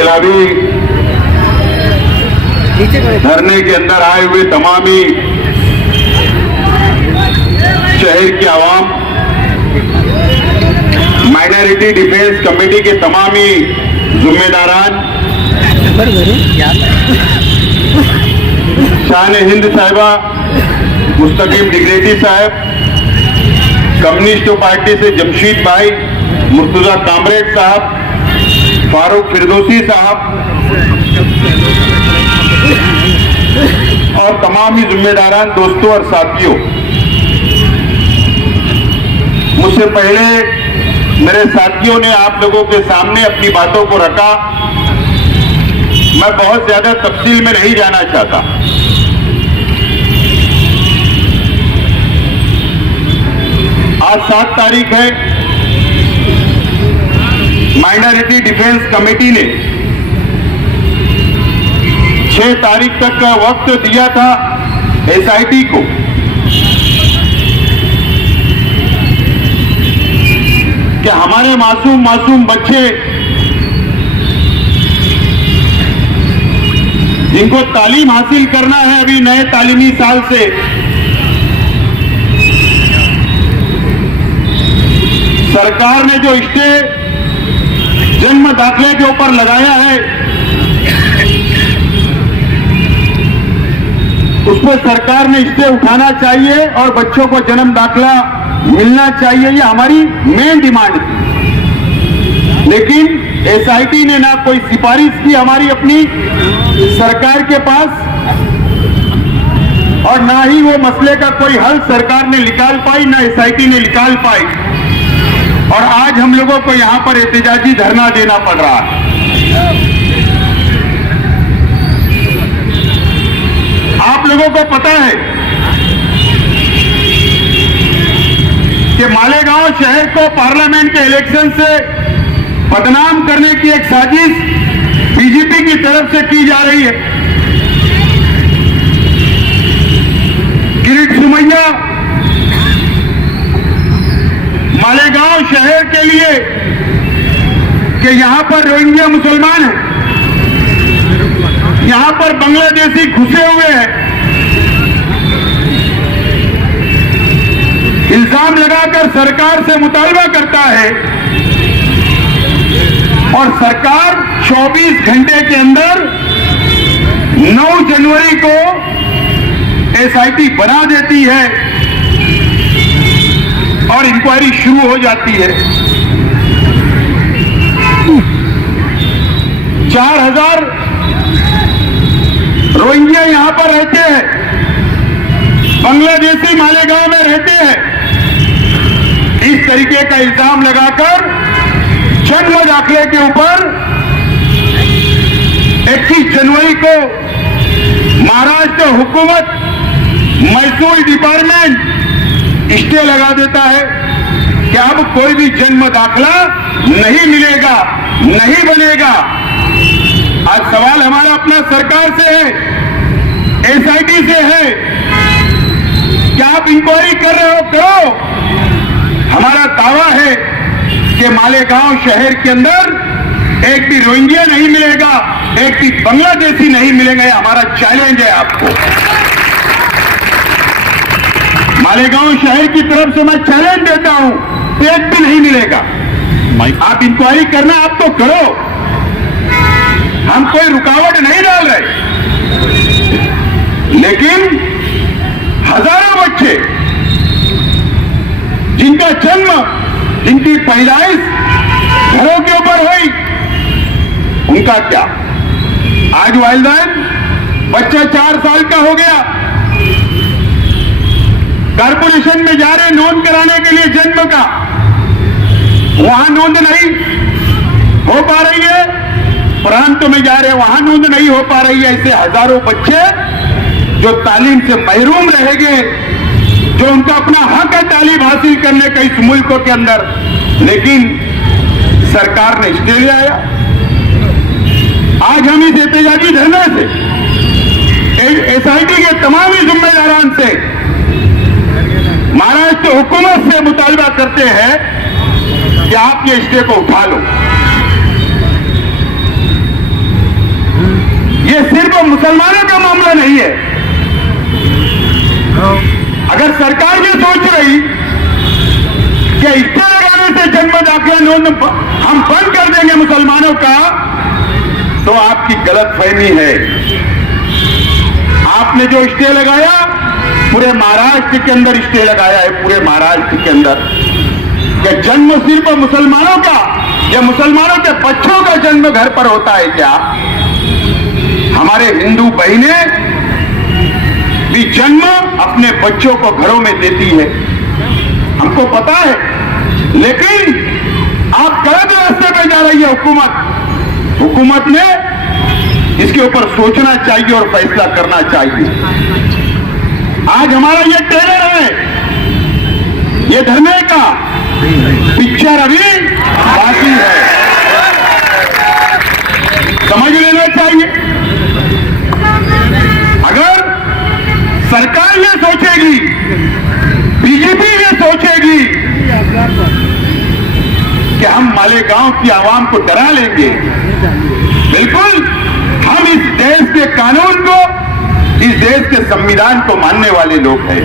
गिलावी धरने के अंदर आए हुए तमामी शहर की आवाम, माइनॉरिटी डिफेंस कमेटी के तमामी जिम्मेदारान, शान हिंद साहिबा मुस्तकीम डिग्रेटी साहब, कम्युनिस्ट पार्टी से जमशीद भाई, मुर्तुजा कामरेड साहब, फारूक फिरदौसी साहब और तमाम ही जिम्मेदारान, दोस्तों और साथियों, मुझसे पहले मेरे साथियों ने आप लोगों के सामने अपनी बातों को रखा। मैं बहुत ज्यादा तफसील में नहीं जाना चाहता। आज 7 तारीख है। माइनॉरिटी डिफेंस कमेटी ने 6 तारीख तक का वक्त दिया था एसआईटी को। कि हमारे मासूम बच्चे जिनको तालीम हासिल करना है अभी नए तालीमी साल से, सरकार ने जो स्टे जन्म दाखिले के ऊपर लगाया है उस पर सरकार ने स्टे उठाना चाहिए और बच्चों को जन्म दाखिला मिलना चाहिए। ये हमारी मेन डिमांड थी। लेकिन एसआईटी ने ना कोई सिफारिश की हमारी अपनी सरकार के पास और ना ही वो मसले का कोई हल सरकार ने निकाल पाई, ना एसआईटी ने निकाल पाई। और आज हम लोगों को यहां पर एहतजाजी धरना देना पड़ रहा है। आप लोगों को पता है कि मालेगांव शहर को पार्लियामेंट के इलेक्शन से बदनाम करने की एक साजिश बीजेपी की तरफ से की जा रही है। किरीट सुमैया मालेगांव शहर के लिए कि यहां पर रोहिंग्या मुसलमान हैं, यहां पर बांग्लादेशी घुसे हुए हैं, इल्जाम लगाकर सरकार से मुतालबा करता है और सरकार 24 घंटे के अंदर 9 जनवरी को एसआईटी बना देती है और इंक्वायरी शुरू हो जाती है। 4000 रोहिंग्या यहां पर रहते हैं, बांग्लादेशी मालेगांव में रहते हैं। इस तरीके का इल्जाम लगाकर जन्म दाखिले के ऊपर 21 जनवरी को महाराष्ट्र हुकूमत महसूल डिपार्टमेंट स्टे लगा देता है कि अब कोई भी जन्म दाखिला नहीं मिलेगा, नहीं बनेगा। आज सवाल हमारा अपना सरकार से है, एसआईटी से है कि आप इंक्वायरी कर रहे हो, करो। हमारा दावा है कि मालेगांव शहर के अंदर एक भी रोहिंग्या नहीं मिलेगा, एक भी बांग्लादेशी नहीं मिलेगा। ये हमारा चैलेंज है आपको। मालेगांव शहर की तरफ से मैं चैलेंज देता हूं, एक भी नहीं मिलेगा। आप इंक्वायरी करना आप तो करो, हम कोई रुकावट नहीं डाल रहे। लेकिन हजारों बच्चे जिनका जन्म, जिनकी पैदाइश घरों के ऊपर हुई, उनका क्या? आज वालिदैन बच्चा 4 साल का हो गया, कारपोरेशन में जा रहे नोंद कराने के लिए जन्म का, वहां नोंद नहीं हो पा रही है। प्रांत में जा रहे वहां नोंद नहीं हो पा रही है। ऐसे हजारों बच्चे जो तालीम से महरूम रह गए, जो उनका अपना हक है तालीम हासिल करने का इस मुल्क के अंदर, लेकिन सरकार ने स्टे ले आया। आज हम इस एहतजाजी धरने से एसआईटी के तमाम ही जिम्मेदारान से, महाराष्ट्र हुकूमत से मुतालबा करते हैं कि आप ये स्टे को उठा लो। तो मुसलमानों का मामला नहीं है। अगर सरकार ये सोच रही कि स्टे लगाने से जन्म दाखिला नोंद हम बंद कर देंगे मुसलमानों का, तो आपकी गलतफहमी है। आपने जो स्टे लगाया पूरे महाराष्ट्र के अंदर स्टे लगाया है, पूरे महाराष्ट्र के अंदर कि जन्म सिर्फ मुसलमानों का या मुसलमानों के बच्चों का जन्म घर पर होता है क्या? हमारे हिंदू बहनें भी जन्म अपने बच्चों को घरों में देती है, हमको पता है। लेकिन आप गलत रास्ते पे जा रही है हुकूमत ने इसके ऊपर सोचना चाहिए और फैसला करना चाहिए। आज हमारा ये टेलर है, ये धरने का पिक्चर अभी बाकी है, समझ लेना चाहिए। अगर सरकार ये सोचेगी, बीजेपी ये सोचेगी कि हम मालेगांव की आवाम को डरा लेंगे, बिल्कुल हम इस देश के कानून को, इस देश के संविधान को मानने वाले लोग हैं,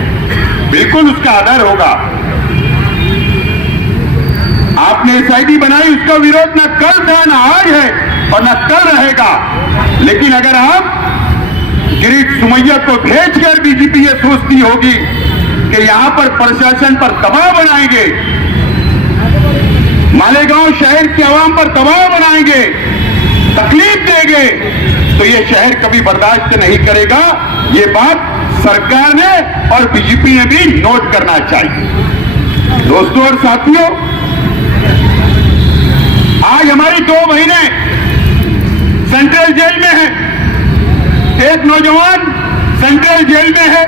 बिल्कुल उसका आदर होगा। आपने एसआईटी बनाई, उसका विरोध न कल था, न आज है और न कल रहेगा। लेकिन अगर आप गिरीश सुमैया को भेजकर बीजेपी ये सोचती होगी कि यहां पर प्रशासन पर दबाव बनाएंगे, मालेगांव शहर की आवाम पर दबाव बनाएंगे, तकलीफ देंगे, तो ये शहर कभी बर्दाश्त नहीं करेगा। ये बात सरकार ने और बीजेपी ने भी नोट करना चाहिए। दोस्तों और साथियों, आज हमारी 2 बहनें सेंट्रल जेल में हैं, एक नौजवान सेंट्रल जेल में है,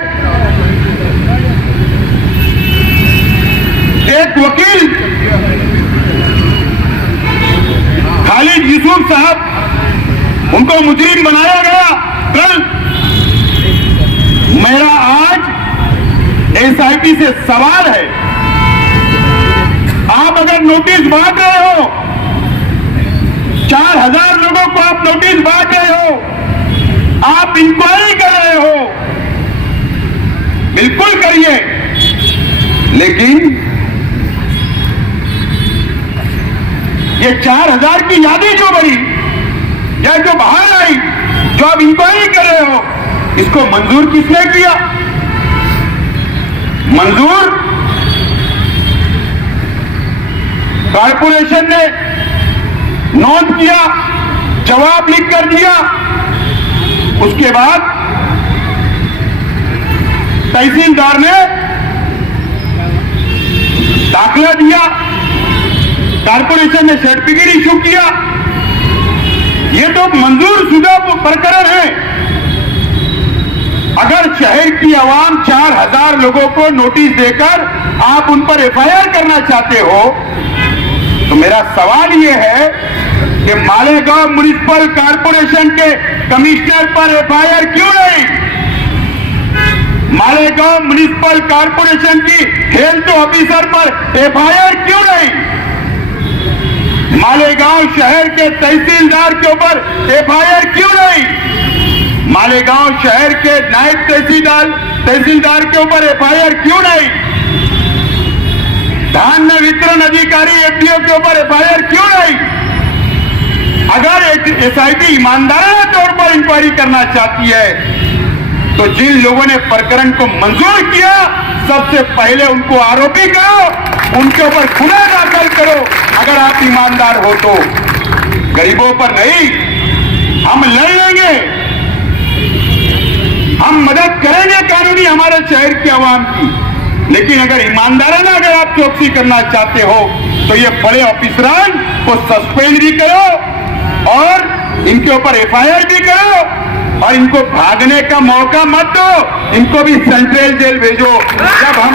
एक वकील खालिद यूसुफ साहब, उनको मुजरिम बनाया गया कल। मेरा आज एसआईटी से सवाल है, आप अगर नोटिस बांट रहे हो, 4000 लोगों को आप नोटिस बांट रहे हो, आप इंक्वायरी कर रहे हो, बिल्कुल करिए, लेकिन ये 4000 की यादी जो बनी या जो बाहर आई, जो आप इंक्वायरी कर रहे हो, इसको मंजूर किसने किया? मंजूर कारपोरेशन ने नोट किया, जवाब लिख कर दिया, उसके बाद तहसीलदार ने दाखिला दिया, कारपोरेशन ने सर्टिफिकेट इशू किया। ये तो मंजूर शुदा प्रकरण है। अगर शहर की आवाम 4000 लोगों को नोटिस देकर आप उन पर एफआईआर करना चाहते हो, तो मेरा सवाल यह है कि मालेगांव म्युनिसिपल कॉर्पोरेशन के कमिश्नर पर एफआईआर क्यों नहीं? मालेगांव म्युनिसिपल कॉर्पोरेशन की हेल्थ ऑफिसर पर एफआईआर क्यों नहीं? मालेगांव शहर के तहसीलदार के ऊपर एफआईआर क्यों नहीं? मालेगांव शहर के नायब तहसीलदार के ऊपर एफआईआर क्यों नहीं? धान्य वितरण अधिकारी एफडीओ के ऊपर एफआईआर क्यों नहीं? अगर एसआईटी ईमानदाराना तौर पर इंक्वायरी करना चाहती है, तो जिन लोगों ने प्रकरण को मंजूर किया, सबसे पहले उनको आरोपी करो, उनके ऊपर गुनाह दाखिल करो। अगर आप ईमानदार हो तो गरीबों पर नहीं, हम लड़ लेंगे, हम मदद करेंगे कानूनी हमारे शहर की आवाम की। लेकिन अगर ईमानदाराना अगर आप चौकसी करना चाहते हो, तो ये बड़े ऑफिसरान को सस्पेंड भी करो और इनके ऊपर एफआईआर भी करो और इनको भागने का मौका मत दो, इनको भी सेंट्रल जेल भेजो। जब हम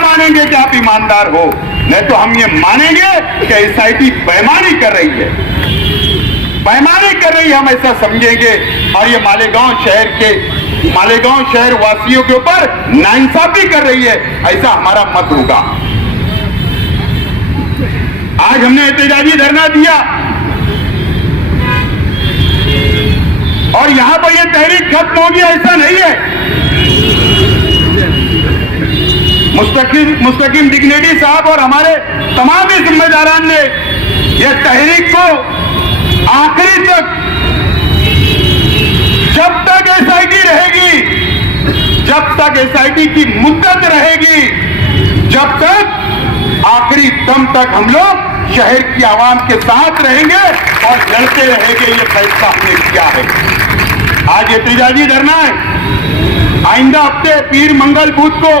मानेंगे कि आप ईमानदार हो, नहीं तो हम ये मानेंगे कि एसआईटी बेईमानी कर रही है, हम ऐसा समझेंगे और ये मालेगांव शहर वासियों के ऊपर नाइंसाफी कर रही है, ऐसा हमारा मत होगा। आज हमने एहतजाजी धरना दिया, और यहां पर यह तहरीक खत्म होगी ऐसा नहीं है। मुस्तकीम दिग्नेडी साहब और हमारे तमाम ही जिम्मेदारान ने यह तहरीक को आखिरी तक, जब तक एसआईटी रहेगी, जब तक एसआईटी की मुद्दत रहेगी, जब तक आखिरी दम तक हम लोग शहर की आवाम के साथ रहेंगे और लड़ते रहेंगे। ये फैसला हमने किया है। आज एहतजाजी धरना है। आइंदा हफ्ते पीर मंगल बुध को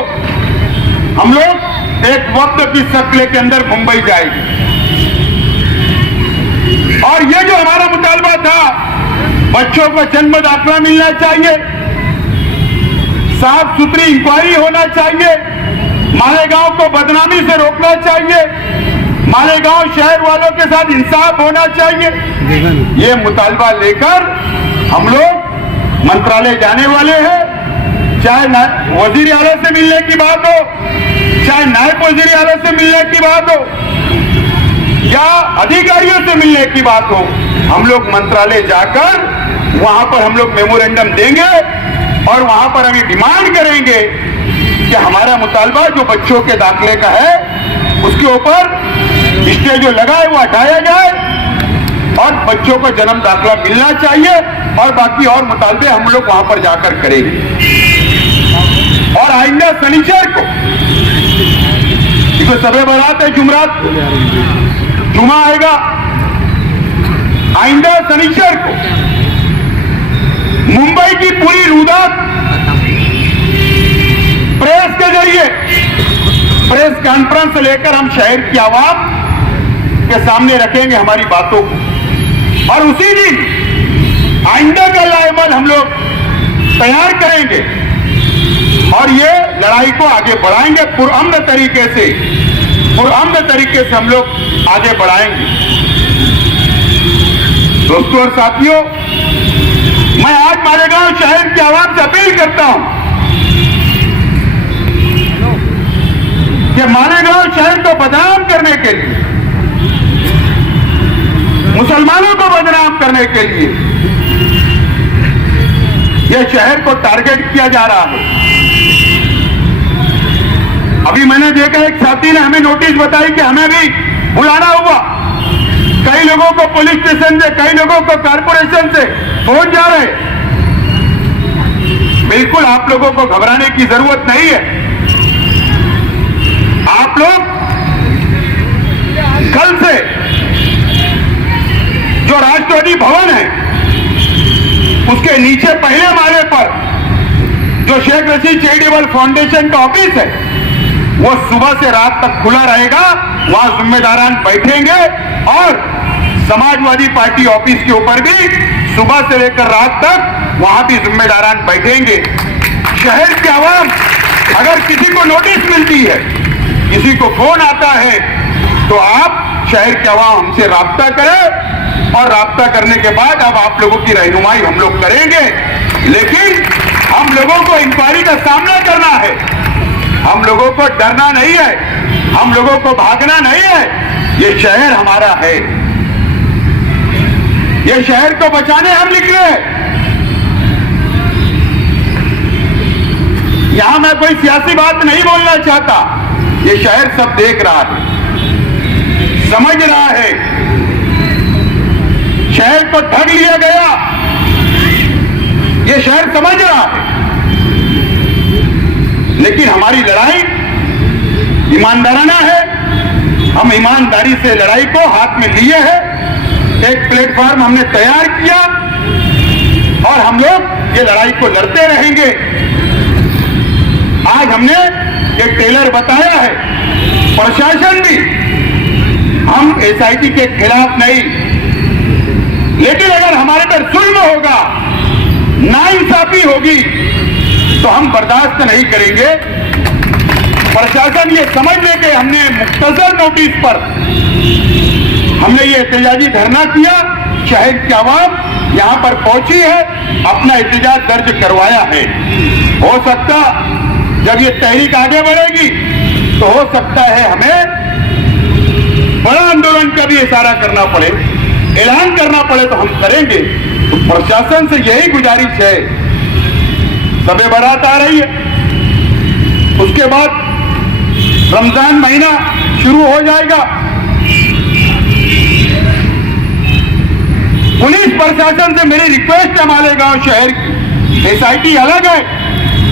हम लोग एक वक्त की शक्ल के अंदर मुंबई जाएंगे और ये जो हमारा मुतालबा था, बच्चों को जन्म दाखिला मिलना चाहिए, साफ सुथरी इंक्वायरी होना चाहिए, मालेगांव को बदनामी से रोकना चाहिए, मालेगांव शहर वालों के साथ इंसाफ होना चाहिए, ये मुतालबा लेकर हम लोग मंत्रालय जाने वाले हैं। चाहे वजीर आला से मिलने की बात हो, चाहे नायब वजीर आला से मिलने की बात हो या अधिकारियों से मिलने की बात हो, हम लोग मंत्रालय जाकर वहां पर हम लोग मेमोरेंडम देंगे और वहां पर हम डिमांड करेंगे कि हमारा मुतालबा जो बच्चों के दाखिले का है उसके ऊपर स्टे जो लगा है वो हटाया जाए और बच्चों को जन्म दाखिला मिलना चाहिए और बाकी और मुतालबे हम लोग वहां पर जाकर करेंगे। और आइंदा शनिचर को, क्योंकि सबे बारात है, जुमरात को जुमा आएगा, आइंदा शनिचर को मुंबई की पूरी रुदात प्रेस के जरिए प्रेस कॉन्फ्रेंस लेकर हम शहर की आवाम के सामने रखेंगे हमारी बातों को और उसी दिन आइंदा का लाएबल हम लोग तैयार करेंगे और ये लड़ाई को आगे बढ़ाएंगे। पुरअमन तरीके से हम लोग आगे बढ़ाएंगे। दोस्तों और साथियों, मैं आज मालेगांव शहर की आवाम से अपील करता हूं कि मालेगांव शहर को बदनाम करने के लिए, मुसलमानों को बदनाम करने के लिए यह शहर को टारगेट किया जा रहा है। अभी मैंने देखा एक साथी ने हमें नोटिस बताई कि हमें भी बुलाना हुआ। कई लोगों को पुलिस स्टेशन से, कई लोगों को कारपोरेशन से फोन जा रहे। बिल्कुल आप लोगों को घबराने की जरूरत नहीं है। आप लोग कल से जो राष्ट्रपति भवन है उसके नीचे पहले माले पर जो शेख रशीद चैरिटेबल फाउंडेशन का ऑफिस है वो सुबह से रात तक खुला रहेगा। वहां जिम्मेदारान बैठेंगे और समाजवादी पार्टी ऑफिस के ऊपर भी सुबह से लेकर रात तक वहां भी जिम्मेदारान बैठेंगे। शहर के आवाम, अगर किसी को नोटिस मिलती है, किसी को फोन आता है, तो आप शहर के आवाम हमसे राब्ता करें और राब्ता करने के बाद अब आप लोगों की रहनुमाई हम लोग करेंगे। लेकिन हम लोगों को इंक्वायरी का सामना करना है, हम लोगों को डरना नहीं है, हम लोगों को भागना नहीं है। ये शहर हमारा है, ये शहर को बचाने हम निकले हैं। यहां मैं कोई सियासी बात नहीं बोलना चाहता। ये शहर सब देख रहा है, समझ रहा है। शहर को ठग लिया गया, ये शहर समझ रहा है। लेकिन हमारी लड़ाई ईमानदाराना है। हम ईमानदारी से लड़ाई को हाथ में लिए हैं। एक प्लेटफॉर्म हमने तैयार किया और हम लोग ये लड़ाई को लड़ते रहेंगे। आज हमने एक टेलर बताया है, प्रशासन भी, हम एसआईटी के खिलाफ नहीं, लेकिन अगर हमारे पर जुल्म होगा, नाइंसाफी होगी, तो हम बर्दाश्त नहीं करेंगे। प्रशासन ये समझ ले कि हमने मुख्तसर नोटिस पर हमने ये एहतजाजी धरना किया, शहर की आवाम यहां पर पहुंची है, अपना एहतजाज दर्ज करवाया है। हो सकता जब ये तहरीक आगे बढ़ेगी तो हो सकता है हमें बड़ा आंदोलन का भी इशारा करना पड़े, ऐलान करना पड़े, तो हम करेंगे। तो प्रशासन से यही गुजारिश है, शब-ए बारात आ रही है, उसके बाद रमजान महीना शुरू हो जाएगा। पुलिस प्रशासन से मेरी रिक्वेस्ट है, मालेगांव शहर की एसआईटी अलग है,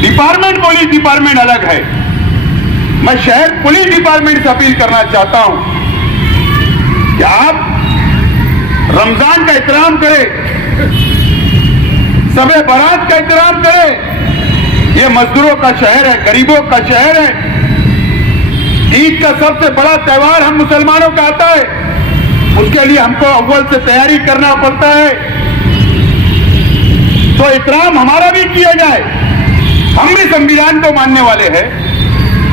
डिपार्टमेंट पुलिस डिपार्टमेंट अलग है। मैं शहर पुलिस डिपार्टमेंट से अपील करना चाहता हूं कि आप रमजान का एहतराम करें, शब-ए बारात का एहतराम करें। यह मजदूरों का शहर है, गरीबों का शहर है। ईद का सबसे बड़ा त्योहार हम मुसलमानों का आता है, उसके लिए हमको अव्वल से तैयारी करना पड़ता है। तो एहतराम हमारा भी किया जाए। हम भी संविधान को मानने वाले हैं,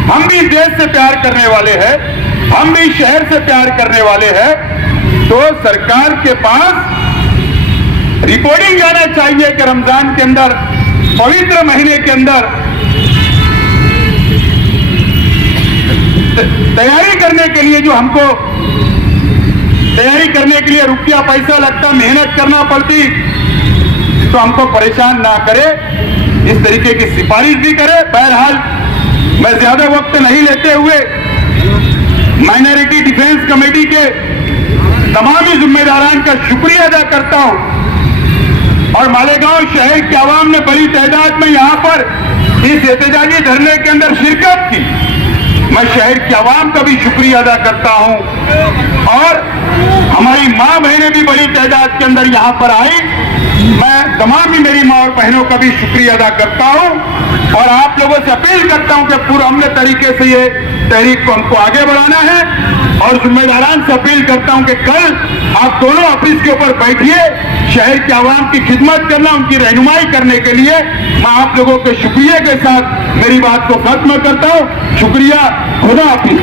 हम भी देश से प्यार करने वाले हैं, हम भी शहर से प्यार करने वाले हैं। तो सरकार के पास रिपोर्टिंग जाना चाहिए कि रमजान के अंदर, पवित्र महीने के अंदर तैयारी करने के लिए जो हमको तैयारी करने के लिए रुपया पैसा लगता, मेहनत करना पड़ती, तो हमको परेशान ना करे, इस तरीके की सिफारिश भी करे। बहरहाल मैं ज्यादा वक्त नहीं लेते हुए माइनॉरिटी डिफेंस कमेटी के तमाम जिम्मेदारान का शुक्रिया अदा करता हूं और मालेगांव शहर की आवाम ने बड़ी तादाद में यहां पर इस एहतजाजी धरने के अंदर शिरकत की। मैं शहर की आवाम का भी शुक्रिया अदा करता हूं और हमारी मां बहनें भी बड़ी तादाद के अंदर यहां पर आई। मैं तमाम ही मेरी मां और बहनों का भी शुक्रिया अदा करता हूं और आप लोगों से अपील करता हूं कि पूरा अमन तरीके से ये तहरीक को हमको आगे बढ़ाना है और जिम्मेदारान से अपील करता हूं कि कल आप दोनों ऑफिस के ऊपर बैठिए, शहर के आवाम की खिदमत करना, उनकी रहनुमाई करने के लिए। मैं आप लोगों के शुक्रिया के साथ मेरी बात को खत्म करता हूं। शुक्रिया, खुदा हाफिज।